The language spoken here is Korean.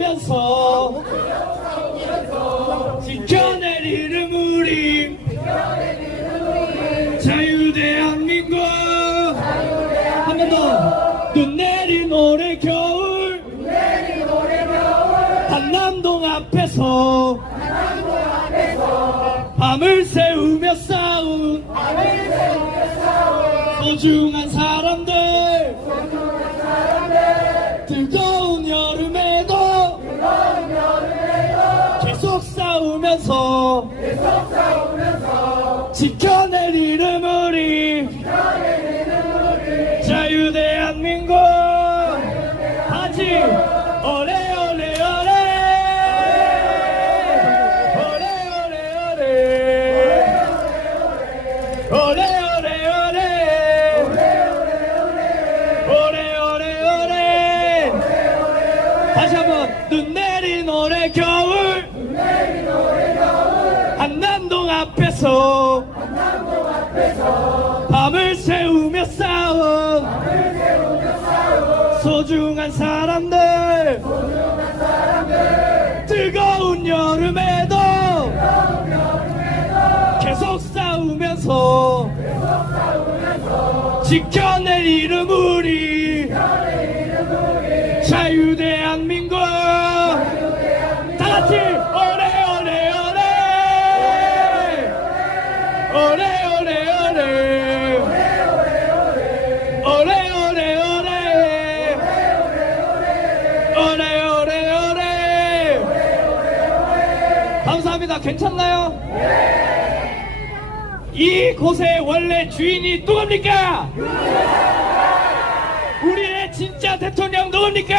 싸우면서 지켜내리는 우리 자유대한민국. 한 번 더 눈 내린 올해 겨울. 한남동 앞에서 밤을 새우며 싸운 소중한 사람들. 뜨거운 여름 싸우면서 지켜낼 이름 우리 자유 대한민국. 같이 오래 오래 오래 오래 오래 오래 오래 오래 오래 오래 오래 오래 다시 한번 눈 내린 올해 겨울 앞에서 밤을 새우며 싸운 소중한 사람들 뜨거운 여름에도 계속 싸우면서 지켜낼 이름 우리 자유대 감사합니다 괜찮나요? 이 곳의 원래 주인이 누굽니까? 우리의 진짜 대통령 누굽니까?